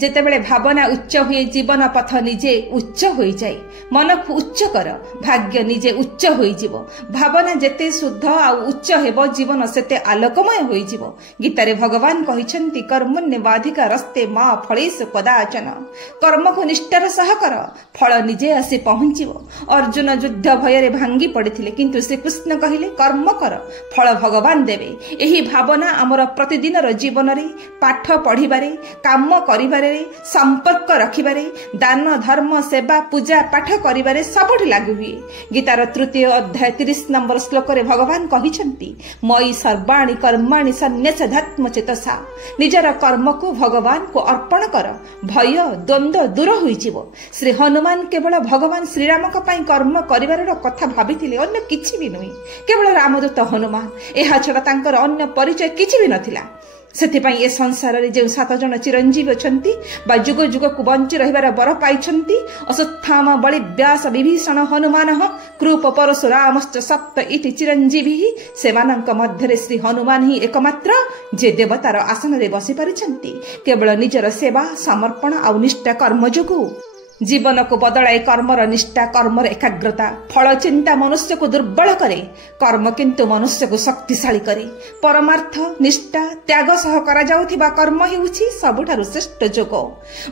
ଯେତେବେଳେ ଭାବନା ଉଚ୍ଚ ହୁଏ ଜୀବନ ପଥ ନିଜେ ଉଚ୍ଚ ହୋଇଯାଏ। ମନକୁ ଉଚ୍ଚ କର, ଭାଗ୍ୟ ନିଜେ ଉଚ୍ଚ ହୋଇଯିବ। ଭାବନା ଯେତେ ଶୁଦ୍ଧ ଆଉ ଉଚ୍ଚ ହେବ ଜୀବନ ସେତେ ଆଲୋକମୟ ହୋଇଯିବ। ଗୀତାରେ ଭଗବାନ କହିଛନ୍ତି କର୍ମଣ୍ୟବାଧିକା ରସ୍ତେ ମା ଫଳେଷୁ କଦାଚନ। କର୍ମକୁ ନିଷ୍ଠାର ସହ କର, ଫଳ ନିଜେ ଆସି ପହଞ୍ଚିବ। ଅର୍ଜୁନ ଯୁଦ୍ଧ ଭୟରେ ଭାଙ୍ଗି ପଡ଼ିଥିଲେ, କିନ୍ତୁ ଶ୍ରୀକୃଷ୍ଣ କହିଲେ କର୍ମ କର, ଫଳ ଭଗବାନ ଦେବେ। ଏହି ଭାବନା ଆମର ପ୍ରତିଦିନର ଜୀବନରେ, ପାଠ ପଢ଼ିବାରେ, କାମ କରିବାରେ, ସମ୍ପର୍କ ରଖିବାରେ, ଦାନ ଧର୍ମ ସେବା ପୂଜା ପାଠ କରିବାରେ ସବୁଠି ଲାଗୁ ହୁଏ। ଗୀତାର 3ୟ ଅଧ୍ୟାୟ 30 ନମ୍ବର ଶ୍ଲୋକରେ ଭଗବାନ କହିଛନ୍ତି ମୟି ସର୍ବାଣୀ କର୍ମାଣୀ ସନ୍ନ୍ୟାସଧାତ୍ମ ଚେତସା। ନିଜର କର୍ମକୁ ଭଗବାନଙ୍କୁ ଅର୍ପଣ କର, ଭୟ ଦ୍ୱନ୍ଦ୍ୱ ଦୂର ହୋଇଯିବ। ଶ୍ରୀ ହନୁମାନ କେବଳ ଭଗବାନ ଶ୍ରୀରାମଙ୍କ ପାଇଁ କର୍ମ କରିବାର କଥା ଭାବିଥିଲେ, ଅନ୍ୟ କିଛି ବି ନୁହେଁ। କେବଳ ରାମଦୂତ ହନୁମାନ, ଏହା ଛଡ଼ା ତାଙ୍କର ଅନ୍ୟ ପରିଚୟ କିଛି ବି ନଥିଲା। ସେଥିପାଇଁ ଏ ସଂସାରରେ ଯେଉଁ 7 ଜଣ ଚିରଞ୍ଜୀବୀ ଅଛନ୍ତି ବା ଯୁଗ ଯୁଗକୁ ବଞ୍ଚି ରହିବାର ବର ପାଇଛନ୍ତି, ଅଶ୍ୱତ୍ଥାମ ବଳି ବ୍ୟାସ ବିଭୀଷଣ ହନୁମାନ କୃପ ପରଶୁରାମଶ୍ଚ ସପ୍ତ ଇତି ଚିରଞ୍ଜୀବୀ, ସେମାନଙ୍କ ମଧ୍ୟରେ ଶ୍ରୀ ହନୁମାନ ହିଁ ଏକମାତ୍ର ଯେ ଦେବତାର ଆସନରେ ବସିପାରିଛନ୍ତି କେବଳ ନିଜର ସେବା ସମର୍ପଣ ଆଉ ନିଷ୍ଠା କର୍ମ ଯୋଗୁଁ। ଜୀବନକୁ ବଦଳାଏ କର୍ମର ନିଷ୍ଠା, କର୍ମର ଏକାଗ୍ରତା। ଫଳ ଚିନ୍ତା ମନୁଷ୍ୟକୁ ଦୁର୍ବଳ କରେ, କର୍ମ କିନ୍ତୁ ମନୁଷ୍ୟକୁ ଶକ୍ତିଶାଳୀ କରେ। ପରମାର୍ଥ ନିଷ୍ଠା ତ୍ୟାଗ ସହ କରାଯାଉଥିବା କର୍ମ ହେଉଛି ସବୁଠାରୁ ଶ୍ରେଷ୍ଠ ଯୋଗ।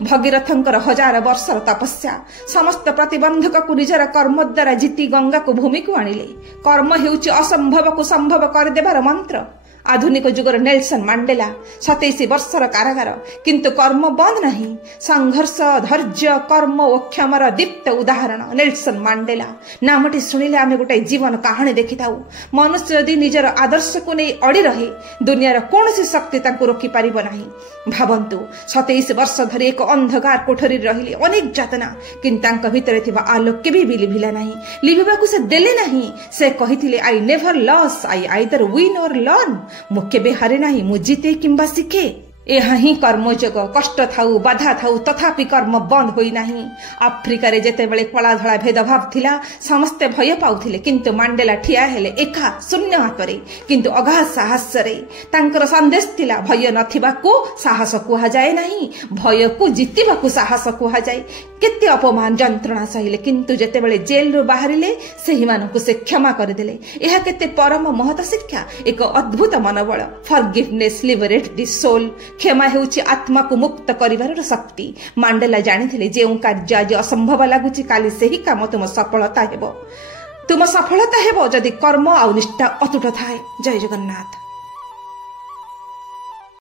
ଭଗୀରଥଙ୍କର 1000 ବର୍ଷର ତପସ୍ୟା ସମସ୍ତ ପ୍ରତିବନ୍ଧକକୁ ନିଜର କର୍ମ ଦ୍ୱାରା ଜିତି ଗଙ୍ଗାକୁ ଭୂମିକୁ ଆଣିଲେ। କର୍ମ ହେଉଛି ଅସମ୍ଭବକୁ ସମ୍ଭବ କରିଦେବାର ମନ୍ତ୍ର। ଆଧୁନିକ ଯୁଗର ନେଲସନ ମାଣ୍ଡେଲା 27 ବର୍ଷର କାରାଗାର, କିନ୍ତୁ କର୍ମ ବନ୍ଦ ନାହିଁ। ସଂଘର୍ଷ ଧୈର୍ଯ୍ୟ କର୍ମ ଓ କ୍ଷମାର ଦୀପ୍ତ ଉଦାହରଣ ନେଲସନ ମାଣ୍ଡେଲା। ନାମଟି ଶୁଣିଲେ ଆମେ ଗୋଟାଏ ଜୀବନ କାହାଣୀ ଦେଖିଥାଉ। ମନୁଷ୍ୟ ଯଦି ନିଜର ଆଦର୍ଶକୁ ନେଇ ଅଡ଼ି ରହେ, ଦୁନିଆର କୌଣସି ଶକ୍ତି ତାଙ୍କୁ ରୋକିପାରିବ ନାହିଁ। ଭାବନ୍ତୁ, 27 ବର୍ଷ ଧରି ଏକ ଅନ୍ଧକାର କୋଠରୀରେ ରହିଲେ, ଅନେକ ଯାତନା, କିନ୍ତୁ ତାଙ୍କ ଭିତରେ ଥିବା ଆଲୋକ କେବେ ବି ଲିଭିଲା ନାହିଁ। ଲିଭିବାକୁ ସେ ଦେଲେ ନାହିଁ। ସେ କହିଥିଲେ I never loss, I either win or learn. ମୁଁ କେବେ ହାରେ ନାହିଁ, ମୁଁ ଜିତେ କିମ୍ବା ଶିଖେ। ଏହା ହିଁ କର୍ମଯୋଗ। କଷ୍ଟ ଥାଉ ବାଧା ଥାଉ ତଥାପି କର୍ମ ବନ୍ଦ ହୋଇନାହିଁ। ଆଫ୍ରିକାରେ ଯେତେବେଳେ କଳା ଧଳା ଭେଦଭାବ ଥିଲା ସମସ୍ତେ ଭୟ ପାଉଥିଲେ, କିନ୍ତୁ ମାଣ୍ଡେଲା ଠିଆ ହେଲେ ଏକା ଶୂନ୍ୟ ହାତରେ, କିନ୍ତୁ ଅଗାଧ ସାହସରେ। ତାଙ୍କର ସନ୍ଦେଶ ଥିଲା ଭୟ ନଥିବାକୁ ସାହସ କୁହାଯାଏ ନାହିଁ, ଭୟକୁ ଜିତିବାକୁ ସାହସ କୁହାଯାଏ। କେତେ ଅପମାନ ଯନ୍ତ୍ରଣା ସହିଲେ, କିନ୍ତୁ ଯେତେବେଳେ ଜେଲରୁ ବାହାରିଲେ ସେହିମାନଙ୍କୁ ସେ କ୍ଷମା କରିଦେଲେ। ଏହା କେତେ ପରମ ମହତ ଶିକ୍ଷା, ଏକ ଅଦ୍ଭୁତ ମନୋବଳ। ଫରଗିଭନେସ୍ ଲିବରେଟ୍ ଦି ସୋଲ୍। କ୍ଷମା ହେଉଛି ଆତ୍ମାକୁ ମୁକ୍ତ କରିବାର ଶକ୍ତି। ମାଣ୍ଡେଲା ଜାଣିଥିଲେ ଯେଉଁ କାର୍ଯ୍ୟ ଆଜି ଅସମ୍ଭବ ଲାଗୁଛି କାଲି ସେହି କାମ ତୁମ ସଫଳତା ହେବ। ତୁମ ସଫଳତା ହେବ ଯଦି କର୍ମ ଆଉ ନିଷ୍ଠା ଅତୁଟ ଥାଏ। ଜୟ ଜଗନ୍ନାଥ।